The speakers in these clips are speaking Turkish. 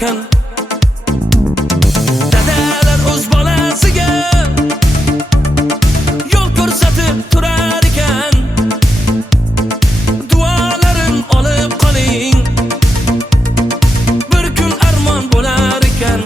ekan. Dadalar o'z bolasiga yo'l ko'rsatib turar ekan. Duolarim olib qoling, bir kun armon bo'lar ekan.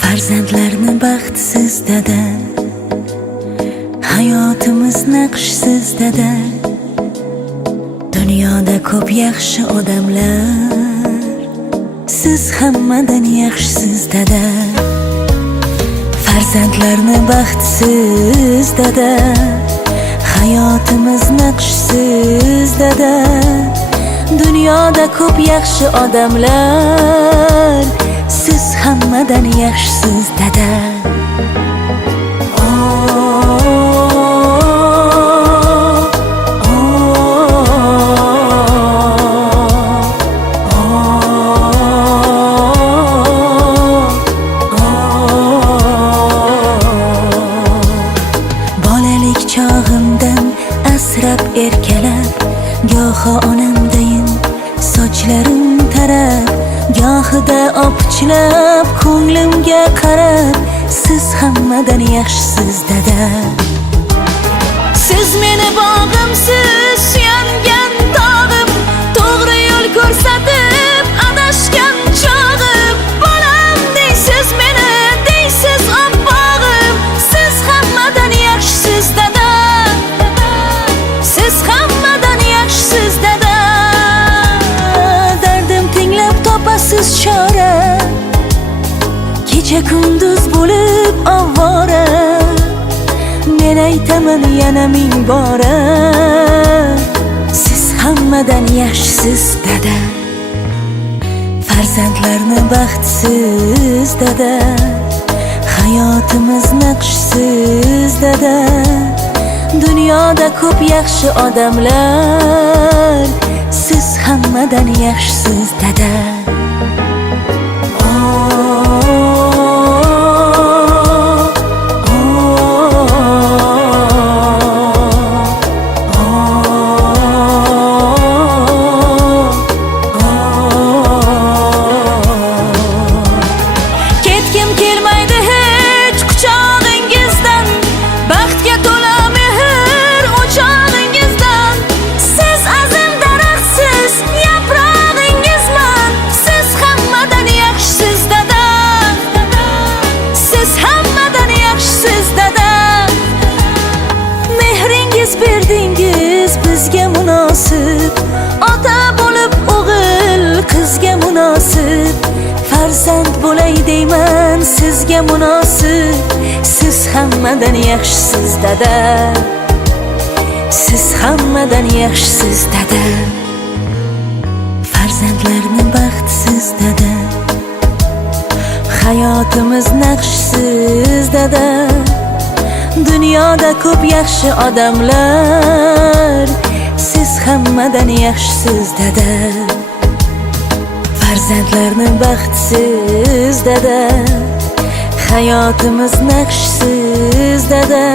Farzandlarni baxtsiz dada, hayotimiz naqshsiz dada. Dunyoda ko'p yaxshi odamlar, siz hammadan yaxshisiz dada. Farzandlarni baxtsiz dada, hayotimiz naqshsiz dada. Dunyoda ko'p yaxshi odamlar, siz hammadan yaxshisiz dada. Bolalik chog'imdan asrab erkalab, goho onamdayin sochlarim tarab, gohida opichlab ko'nglimga qarab, siz hammadan yaxshisiz dada. Siz meni bog'imsiz, suyangan tog'im, to'g'ri yo'l ko'rsatib adashgan chog'im. Bolam deysiz meni, deysiz oppog'im, siz hammadan yaxshisiz dada. Siz hammadan yaxshisiz dada. Siz chora, kecha kunduz bo'lib ovora. Men aytaman yana ming bora, siz hammadan yaxshisiz dada. Farzandlarni baxtsiz dada, hayotimiz naqshsiz dada. Dunyoda ko'p yaxshi odamlar, siz hammadan yaxshisiz dada. Berdingiz bizga munosib, ota bo'lib o'g'il qizga munosib. Farzand bo'lay deyman sizga munosib, siz hammadan yaxshisiz dada. Siz hammadan yaxshisiz dada. Farzandlarni baxtsiz dada, hayotimiz naqshsiz dada. Dunyoda ko'p yaxshi odamlar, siz hammadan yaxshisiz dada. Farzandlarni baxtsiz dada, hayotimiz naqshsiz dada.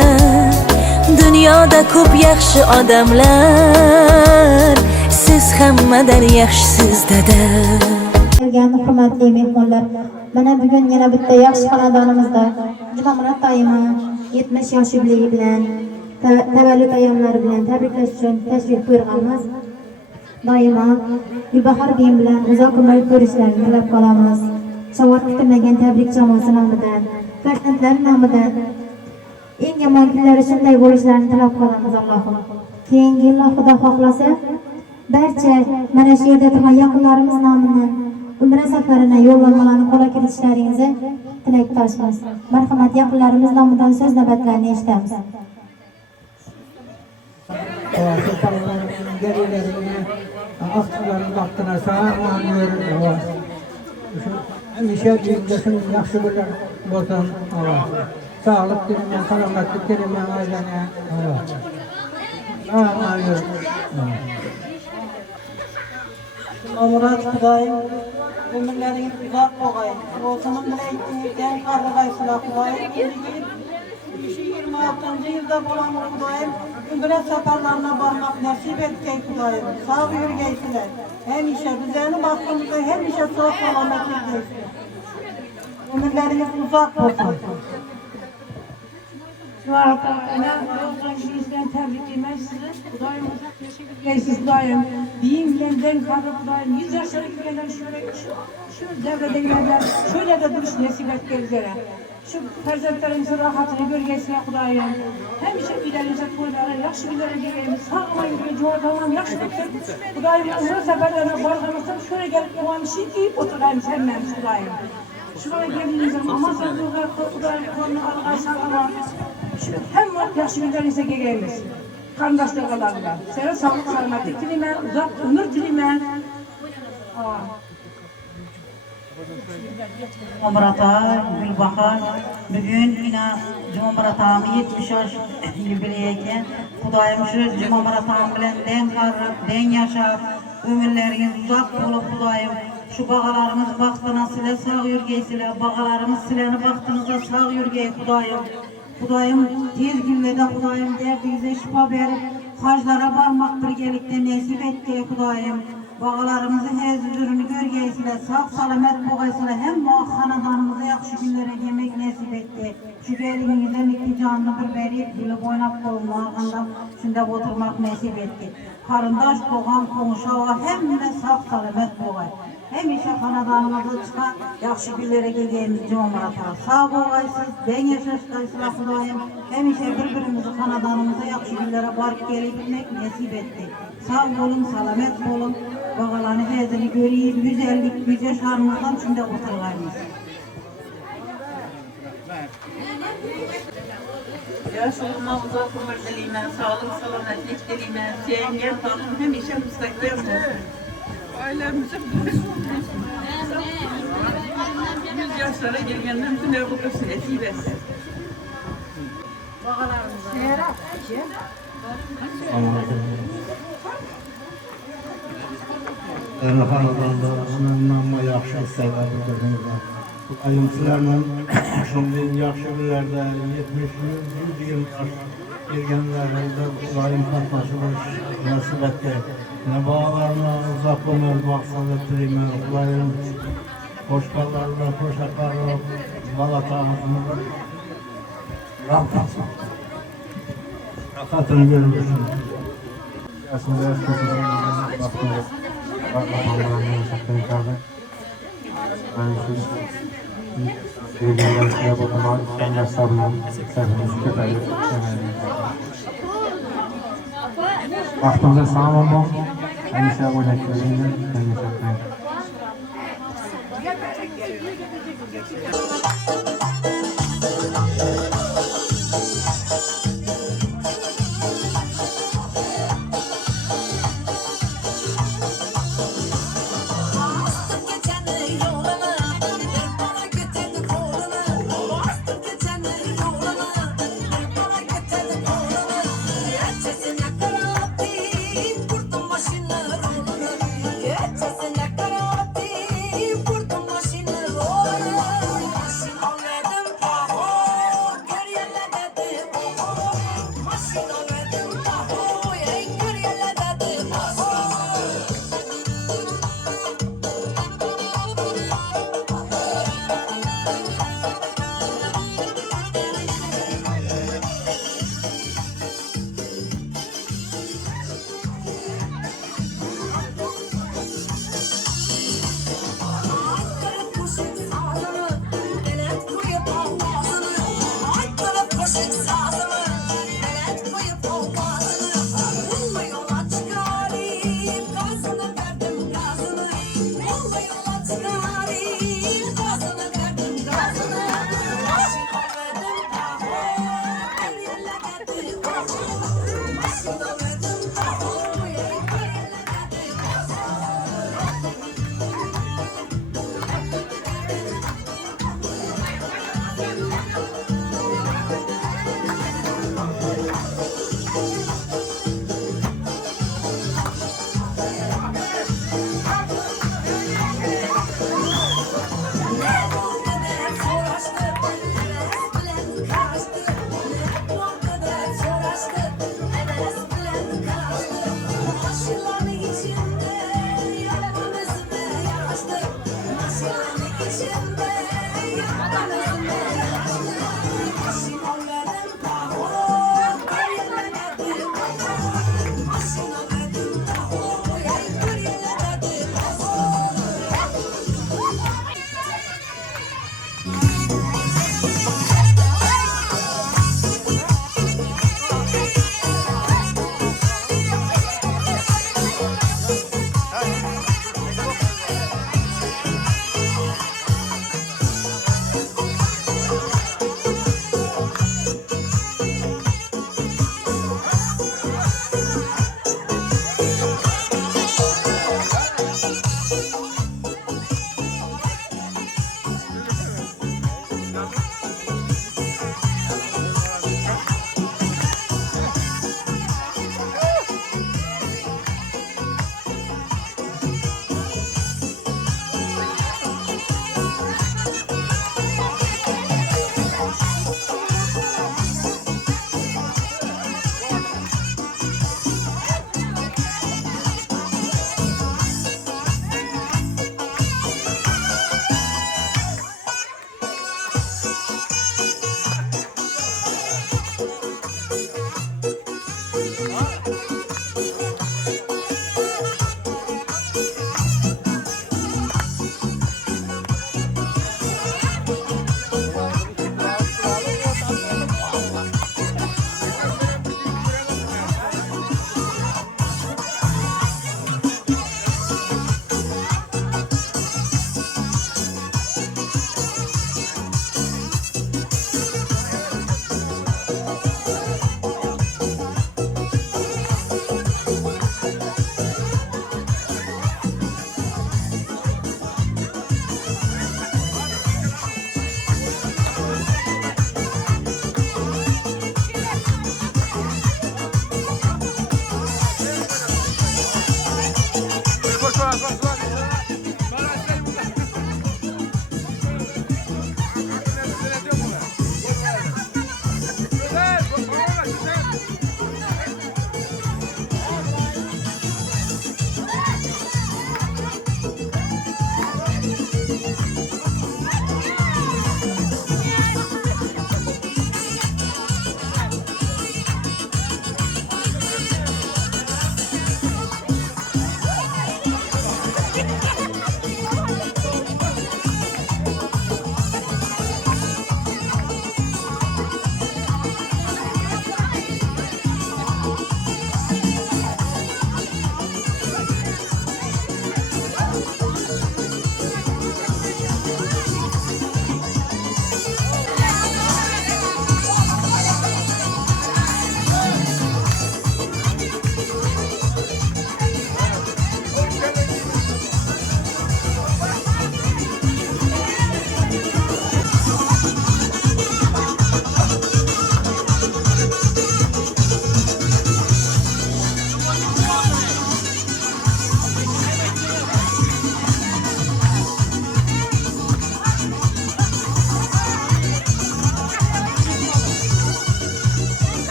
Dunyoda ko'p yaxshi odamlar, siz hammadan yaxshisiz dada. kelgan hurmatli mehmonlar. Mana bugun yana bitta yaxshi xonadonimizda Jumamurat dayıma 70 yosh yubileyi bilan tavallud ayyomlari bilan tabriklash uchun tashrif buyurganmiz. Dayıma Gulbahor buyum bilan uzoq umr ko'rishlarini tilab qolamiz. Shavot kutilmagan tabrik jamoasi nomidan, farzandlar nomidan eng yomon kunlari shunday bo'lishlarini tilab qolamiz Allohim. Keyingi yil Xudo xohlasa barcha mana shu yerda turgan yaqinlarimiz nomidan umra safarini yo'llanmalarni qo'lga kiritishlaringizni tilakdoshmiz. Marhamat, yaqinlarimiz nomidan so'z navbatlarini eshitamiz. Aftıların vaktine sağlanıyor. Hemşe dinlesin, yaxşı günler olsun. Sağlık dilime, selametlik dilime, ailene. Sağlanıyor. Murat Kudayım, ömürlerin uzak boğayım. Olsanın den karlıgaysına Kudayım. 26. yılda bulan Kudayım. Ömre safarlarına varmak nasip etkey Kudayım. Sağ yürgeysiler. Hemşe düzeni baktığımızda hemşe sağ selametlik geysiler. Ömürleriniz uzak olsun. Şu arada yoldan bizden tebriklemek sizi. Kudayım uzak teşekkür ederiz Kudayım. Diyeyim bilenden karı Kudayım. 100 yaşlara gidenler şöyle şu devrede gidenler şöyle de duruş nasip et gözlere. Şu perzentlerimizin rahatını gölgesine Kudayım. Hemşe ilerimize koylara, yakşı günlere geleyim. Sağlamayın gibi cuvartamam, yakşı bekler. Kudayım uzun seferlerine bargamızdan şöyle gelip olan şey deyip oturayım sevmemiz Kudayım. Şuraya geldiğinizde mama sarılığına Kudayım kolunu algay sağlama. Hem yaxşı günlerinize geliriz. Kardeşlerle. Sana sağlık, selametlik dileyim, uzak ömür dileyim. Murat Ağa, Gülbahar, bugün yine Murat Ağa'mı 70 yaş yubileyken Kudayım şu Murat Ağa'm bilen den yaşa, ömürleriniz uzak olup Kudayım. Şu bağalarımız baktığına sile sağ yürgeysile, bağalarımız sileni baktığınıza sağ yürgey Kudayım. Kudayım tez günlerde Kudayım derdinize şifa verip haclara varmak birgelikte nasip etti Kudayım. Bağalarımızı hezürünü görgeysile, sağ salamet boğaysile hem hanadanımıza yakşı günlere yemek nasip etti. Şu elinizden iki canlı bir verip gülüp oynap olmağında şunda oturmak nasip etti. Karındaş boğan konuşağa hem de sağ salamet boğay. Hemşe hanadanımıza çıkan yakşı günlere geldiğimiz Murat Ağa. Sağ boğaysız, ben yaşaşkaysıla Kudayım. Hemşe birbirimizi hanadanımıza yakşı günlere varıp gelebilmek nasip etti. Sağ olun, salamet olun. Bağalarını hezini göreyim, güzellik, yüz yaşlarımızdan içinde oturlarımız. Yaşlarıma uzak ömür dileyim, sağlık, selametlik dileyim, sevgiye tanım, hemşe müstakbel olsun. Ailemize yüz yaşlara gelgenler bütün ev olursun, nasip etsin. Hanadanda anamma yaxşı hisseler bitirdiğinizde. Ayımsılarla şimdi yaxşı günlerde 70-100 yıl gelgenlerinde Kudayım katlaşılır nasip etti. Ne bağlarına uzak ömür maksat ettireyim. Kudayım hoşkallarla, koşaklarla Balatağımızın rahatını görmüşsün. Aslında eskisinden baktığımız bakmalarını saklayacağız. Ben şu bilgilerle bulunma en yaşlarından sevdiğimiz köpeği baktığımızda sağ olma, endişe oynaklarıyla endişe etmeyin. Kurtum başına rolunu, geçesin yakar.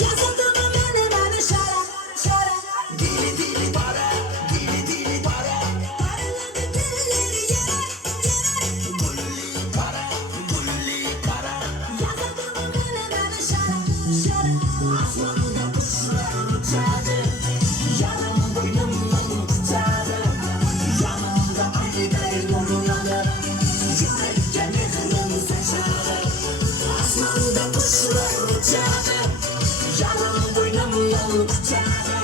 Yazıldı mı beni şara şara. Dili dili para, dili dili para. Paraları dilleri yere yere. Gulli para, gulli para. Yazıldı mı beni şara şara. Asmanda kuşlar uçardı. Yanım boynumdan tutardı. Yanımda ay bey nurlanır. Yürekte mehrim saçardı. Asmanda kuşlar uçardı. Yanım boynumdan tutardı.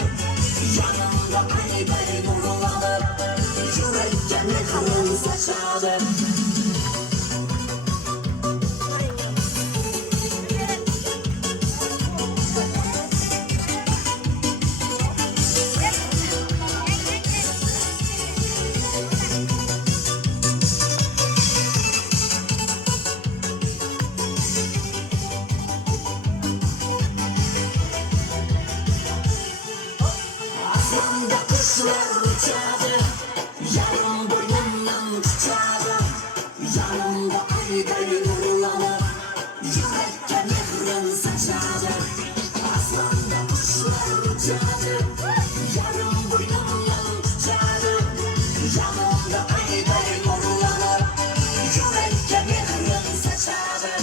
Yanımda ay bey nurlanır. Yürekte mehrim saçardı. Asmanda kuşlar uçardı. Yanım boynumdan tutardı. Yanımda ay bey nurlanır. Yürekte mehrim saçardı. Asmanda kuşlar uçardı. Yanım boynumdan tutardı. Yanımda ay bey nurlanır. Yürekte mehrim saçardı.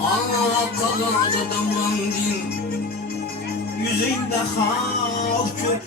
Ağladım din yüzünde halk gör.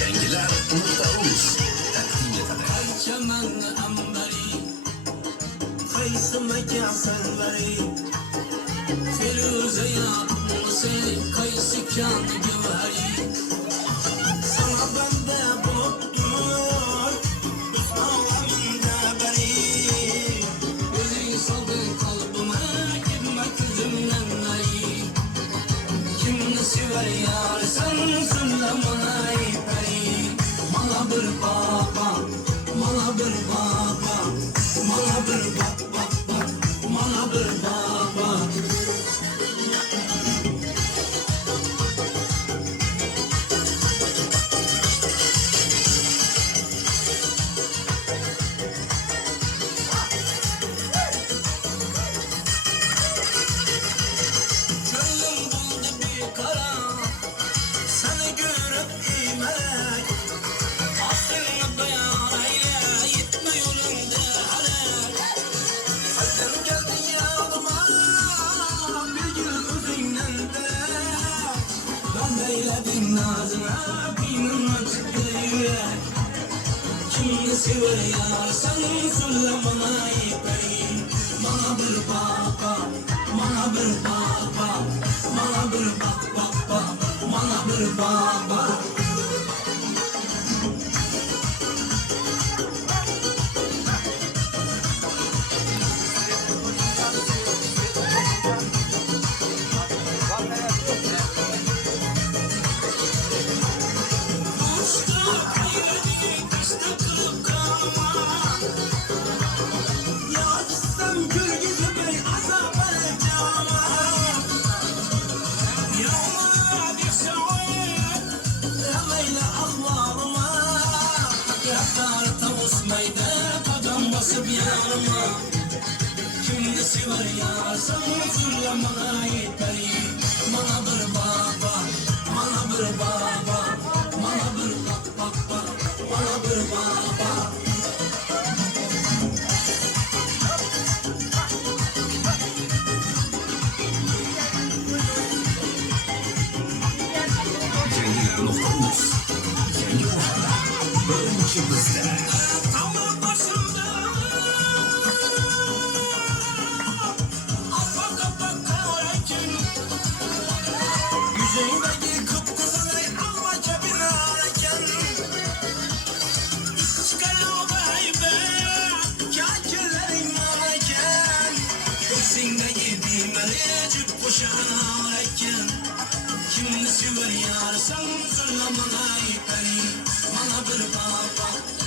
Dengiler unutarız. Takdim eder. Çaman ambari kaysıma kasanvari. Firuze yapması kayısı kan cevheri. Sana bende buluttur Ağlamında beri. Gözün saldı kalbime gitme gözümden nari. Kimni sever yar sen sınırlamana iperi. Mala bir baba, mala bir baba, mala bir baba, mala bir baba. Gönlüm buldu bir kara, seni görüp eğmek. Aslını beyan eyle, gitme yolunda hala. Hazır geldin yanıma, bir gün özünden de. Ben eyledim nazına, binime çıktı yürek. Kimni sever yar sen söyle bana iperi. Bana bir baba, bana bir baba, bana bir baba, bana bir baba. Kimni sever yar sen söyle bana iperi. Bana bir baba, bana bir baba, bana bir baba, bana bir baba. Dengiler.uz. Dengi Urfa'da. Bölümçü bizde. Tamam başımda Afa kapak karakin Necip kuşağına eken kimni sever yar sen söyle bana yeter. Bana bir baba